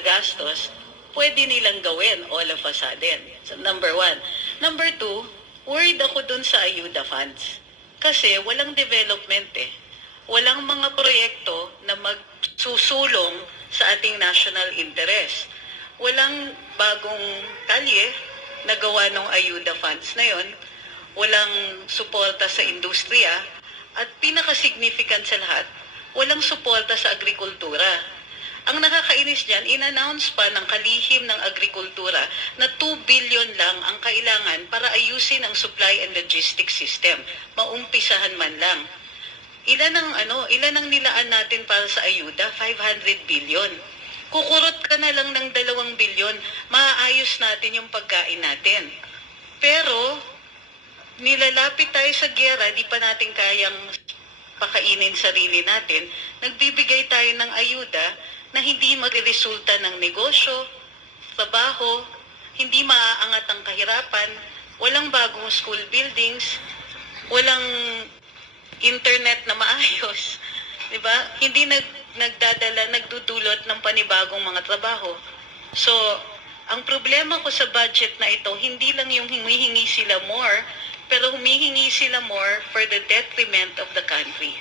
gastos, pwede nilang gawin all of a sudden. So, number one. Number two, worried ako dun sa ayuda funds. Kasi walang development eh. Walang mga proyekto na magsusulong sa ating national interest. Walang bagong kalye na gawa ng ayuda funds na yon. Walang suporta sa industriya. At pinaka-significant sa lahat, walang suporta sa agrikultura. Ang nakakainis dyan, in-announce pa ng kalihim ng agrikultura na 2 billion lang ang kailangan para ayusin ang supply and logistics system. Maumpisahan man lang. Ilan ang nilaan natin para sa ayuda? 500 billion. Kukurot ka na lang ng 2 billion, maaayos natin yung pagkain natin. Pero, nilalapit tayo sa giyera, di pa natin kayang pakainin sarili natin, nagbibigay tayo ng ayuda na hindi magresulta ng negosyo, trabaho, hindi maaangat ang kahirapan, walang bagong school buildings, walang internet na maayos, di ba? Hindi nagdudulot ng panibagong mga trabaho. So, ang problema ko sa budget na ito, hindi lang yung humihingi sila more, pero humihingi sila more for the detriment of the country.